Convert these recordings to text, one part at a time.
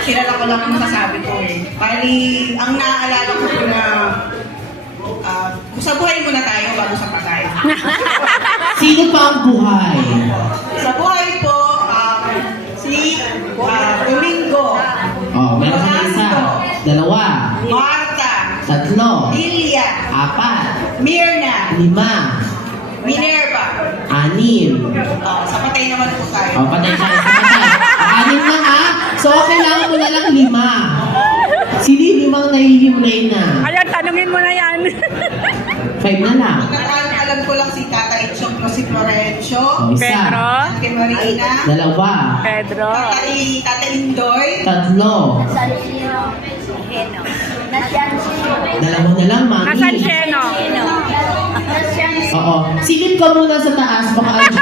kilala ko lang ang masasabi ko eh. Bali, ang naaalala ko po na sa buhay muna tayo bago sa patay. Sino pa ang buhay? Sa buhay po, si Domingo, Oh, meron ka na isa. Dalawa. Marta, Tatlo. Lilia, 4. Mirna, 5. Minerva. 6. Sa patay naman po tayo. Oh, patay tayo sa patay. 6 na ha? So, kailangan mo na lang 5. Sino yung 5 nahihimlay na? Kaya tanungin mo na yan. 5 na lang. Alam ko lang si Tata Itchong, si Florencio, Oh, isa. Pedro. Ate Marina, Dalawa. Pedro. Tata Indoy, 3. Dalawa na lang, mami. Nasaan Sheno? Oo. Silip ka muna sa taas, baka alis.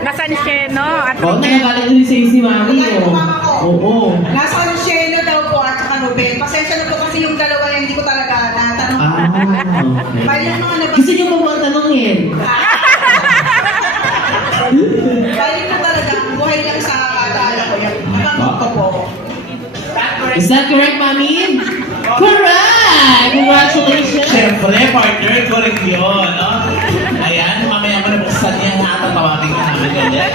Nasaan Sheno? At Oo, nagagalit din si mami. Oo. nasa Luciano daw po at saka Ruben. Pasensya na po kasi yung dalawa yung hindi ko talaga natanong. Okay. Bali yung mga Gusto niyo ba mga tanongin? Bali po talaga, buhay lang sa kaala ko yung nakamot ko po. Is that correct, mami? Correct! Congratulations! Siyempre, partner, correct yun, no? Ayan, mamaya mo na buksan niya na tatawagin ka namin ulit.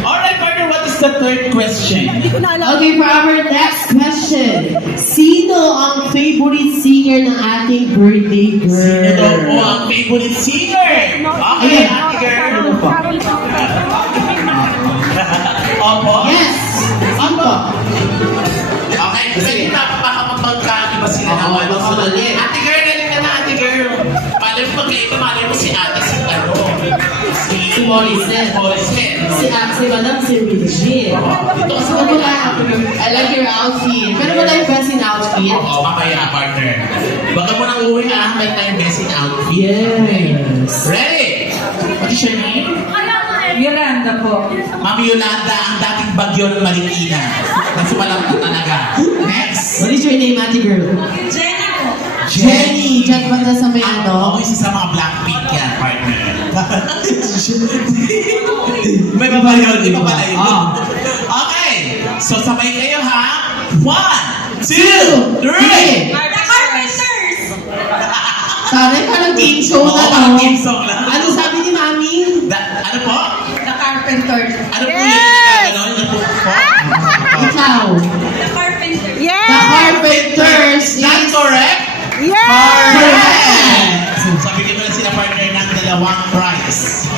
Alright, partner, what is the third question? Okay, for our next question. Sino ang favorite singer ng ating birthday girl? Sino daw po ang favorite singer? Okay, Ayan. ate girl. Sino po? Opo. Yes! Opo. Okay, pwede na baka magkaiba sila Oo, naman. baka mali. Ate girl, galing ka na, ate girl. Malay mo magkaiba, malay mo si ate si ano. Si Morissette. Morissette. Si Madam si Regine. Ito kasi So, I like your outfit. Pero wala yung best in outfit? Oo, mamaya, partner. Baka mo nang uwi may time best in outfit. Yes. Ready? What is your name? Yolanda po. Mami Yolanda, ang dating bagyo ng Marikina. Kasi walang na talaga. Next. What is your name, ate girl? Jenny po. Jenny. Diyan ba na sa may ano? Ako isa sa mga Blackpink yan, partner. May iba yun, iba pala yun. Ah. Okay, so sabay kayo ha. 1, 2, 3. The Carpenters! Sana parang game show Oo, na parang no? game song lang. Ano sabi ni mami? Ano po? The Carpenters. Ano po yung gano'n? Yung po? Ikaw. The Carpenters. The Yes! Carpenters Not is... correct? Yes! Correct! So, bigyan mo na sila partner ng 2 prize.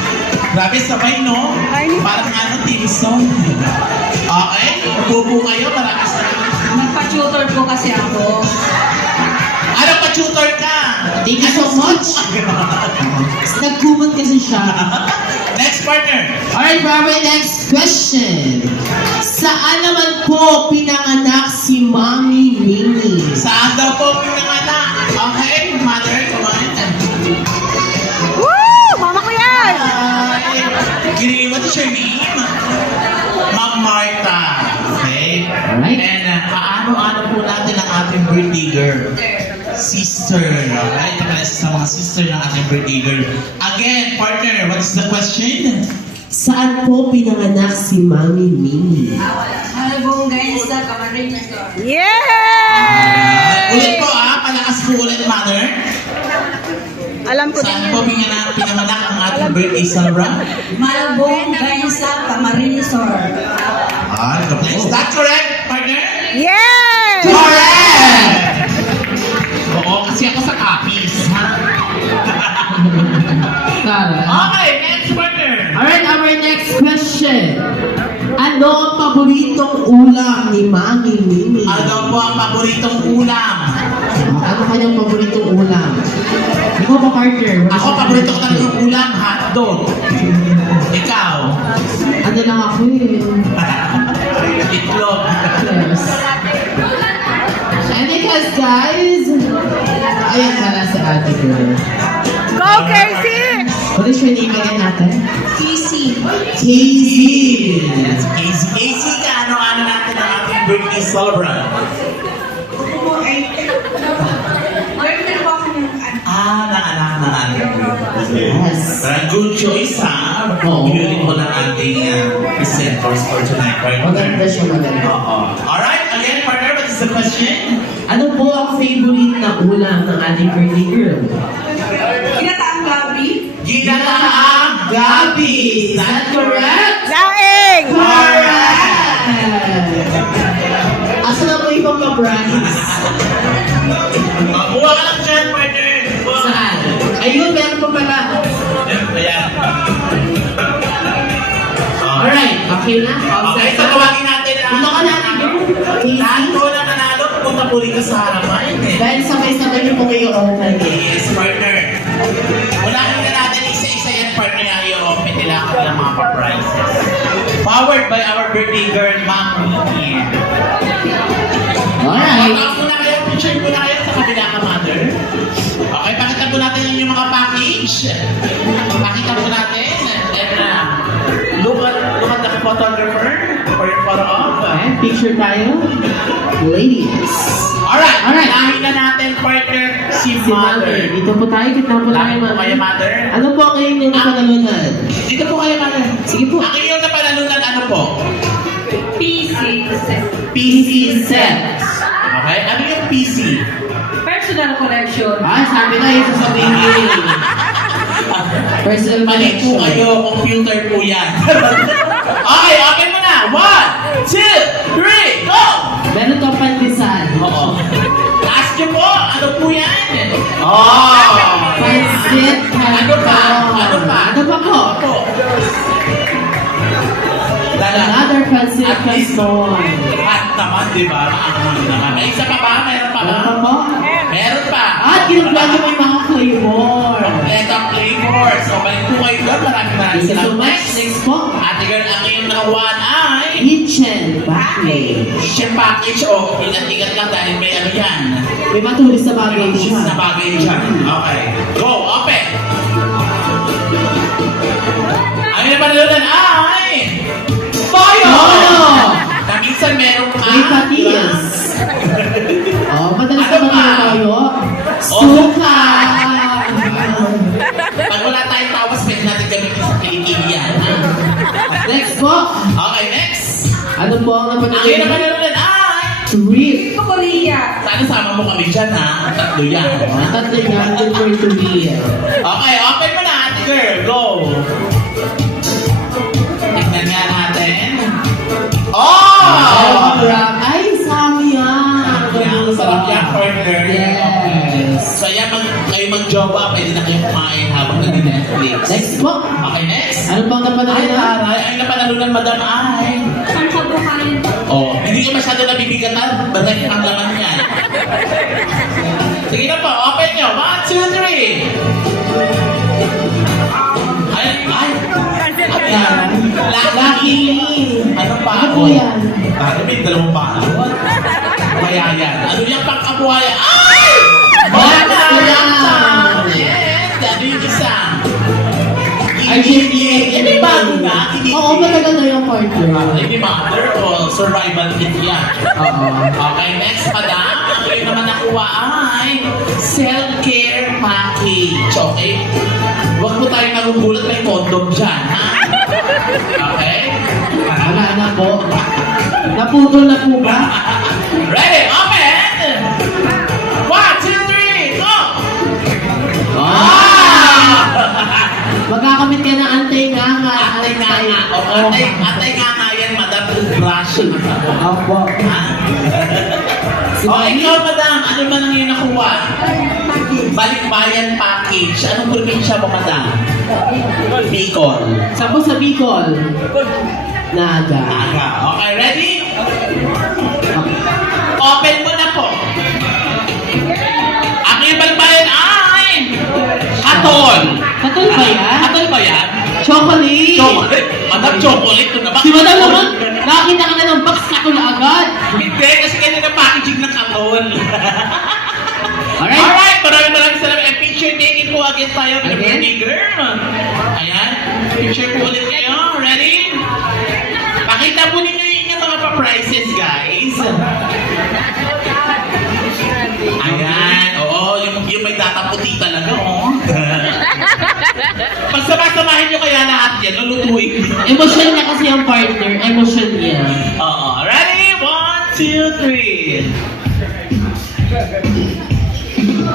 Grabe, sabay, no? Parang ano, team song. Okay, upo kayo, marami sa Nagpa-tutor po kasi ako. Ano pa tutor ka? Thank you so much. Nagkumot kasi siya. Next partner. Alright, for our next question. Saan naman po pinanganak si Mami Mini? Saan daw po pinanganak? Okay, mother, come on. Woo! Mama ko yan! Gini, what is your name? Ma'am Marta. Okay. Alright. And paano-ano po natin ang ating birthday girl? Sister. Alright, ito pala sa mga sister ng ating birthday girl. Again, partner, what is the question? Saan po pinanganak si Mami Mini? Halabong guys sa Camarines. Yes! Ulit po palakas po ulit, mother. Alam ko din Saan yan. po pinanganak ang ating birthday celebrant? Malabong guys sa Camarines. Is that correct, partner? Yes! Correct! Oo, kasi ako sa copies. Okay, next partner. Alright, our next question. Ano ang paboritong ulam ni Mami Mini? Ano po ang paboritong ulam? Ano kanyang paboritong ulam? Ikaw ba, partner? Ako, paborito ko talaga yung ulam, hotdog. Ikaw? Ano lang ako eh. Itlog. Yes. And because guys, ayan pala sa ate ko. Go, Casey! What is your name again natin? Casey. Casey. Yes, Casey. Casey, ano natin ang ating birthday celebrant? Learn na po ako ng ano. Naanak ng ating Yes. good choice ha. Oo. Beautiful ang ating presenters for tonight, right? Maganda siya, maganda. Oo. Alright, again, partner, what is the question? Ano po ang favorite na ulam ng ating birthday girl? Ginataang gabi. Ginataang gabi! Is that correct? Laing! Correct! Asa na po ibang ka-brands? Makuha ka lang dyan, partner! Saan? Ayun, meron pa pala. Ayan. Alright, okay na? Okay, so tawagin natin ang... Punta ka natin, girl. Lahat po na nanalo, punta po rin ka sa harapan. Dahil sabay-sabay niyo po kayo open. Yes, partner. Unahin na natin isa-isa yan, partner, na i-open nila ang kanilang mga pa-prizes. Powered by our birthday girl, Ma'am Mimi. Alright. Pagkakas muna kayo, picture muna kayo sa kabila ka, mother. Okay, pakita po natin yung mga package. Pakita po natin. And look at the photographer for your photo op. Okay, picture tayo. Ladies. Alright, Alright. unahin na natin, partner, si Si Mother. mother. Dito po tayo, kita po tayo, Lahat po kayo, mother. Ano po ang inyong napanalunan? Dito po kayo, mother. Sige po. Ang iyong napanalunan, ano po? PC. PC set. Okay, ano yung PC? Personal collection. Ah, sabi na yung sasabihin. Personal Mali po collection. kayo, computer po yan. Okay, okay mo na. 1, 2, 3, go! Meron kang pantisan. Oo. Ask nyo po, ano po yan? Oh! Pansit Ano pa? Ano pa? Ano pa po? Ano po? Another pansit At least, canton. hot naman, di ba? Maangang naman. May isa pa ba? Meron pa ba? Ano pa po? Meron pa. At ginagawa mo yung mga flavor. Let up flavor. So, balik po kayo doon. Maraming Thank you so salamat. much. Next po. Ate girl, ang iyong nakawan ay Kitchen package. kitchen package. O, ingat-ingat lang dahil may ano yan. May matulis na bagay May siya. na bagay dyan. Okay. Go, open. Ang iyong panalunan ay Toyo! Toyo! Kaminsan meron ka. May patis. Oh, madalas Ano na pa? tayo. Oh, Suka! Pag wala tayong tawas, pwede natin gamitin sa kilikili yan. Next po. Okay, next. Ano po ang Ang iyong napanalunan? panalunan ay Trip. Korea. sana sama mo kami dyan, ha? Tatlo yan. Tatlo yan, good for to be. Okay, open mo na, ate girl. Go! Tignan nga natin. Oh! Ay, sami yan. Yan, sarap yan, partner. Yes. So, yan, kayo mag-jowa, pwede na kayo kumain habang nag-Netflix. Next po. Okay, next. Ano pang Ay, napanalunan? taray. Ay, napanalunan, madam. Ay. Pangkabuhayan. Oh, hindi ka masyado nabibigatan. Basta ang laman yan. Sige na po, open nyo. 1, 2, 3. Ay, ay. Ayan. Lucky. Ano pa? Ano po yan? Bakit may dalawang balot? Kaya yan. Ano yung pangkabuhaya? Ay! Box Bata! yan! And ano yung isa? RGBA. Yan may bago na. Oo, matagal na yung partner. Hindi mother o survival kit yan. Oo. Okay, next madam. Ang kayo naman nakuha ay self-care package. Okay? Huwag po tayong nagugulat, may condom dyan, ha? Okay? Wala na po. Naputol na po ba? Ready? Open! 1, 2, 3, go! Ah! Magkakamit ka ng antay nga nga. Atay nga nga. O, atay nga nga yan, madam. Brush. Opo. O, ikaw, madam. Ano man ang iyong nakuha? Balikbayan package. Anong probinsya mo, madam? Bicol. Saan po sa Bicol? Naga. Aga. Okay, ready? Open mo na po. Ang iyong balikbayan ay Hatol. Katol ba yan? Hatol ba yan? Chocolate. Chocolate. Madam, chocolate. Ito na ba? Si Madam naman, nakakita ka na ng box katol na agad. Hindi, kasi kanina packaging ng katol. Alright. Alright, maraming salamat. And picture taking po again tayo with the Again? birthday girl. Ayan, picture po ulit kayo. Ready? Pakita po ninyo yung mga pa-prizes, guys. Ayan, oo, yung may data puti talaga, oh. Pagsama-samahin nyo kaya lahat yan, lulutuin. Emosyon niya kasi ang partner. Emosyon niya. Oo, ready? 1, 2, 3.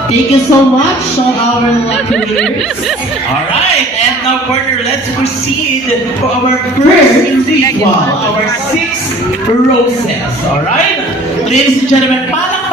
Thank you so much, all our lucky winners. Alright, and now partner, let's proceed for our first ritual, our 6 roses. Alright? Ladies and gentlemen, palakpakan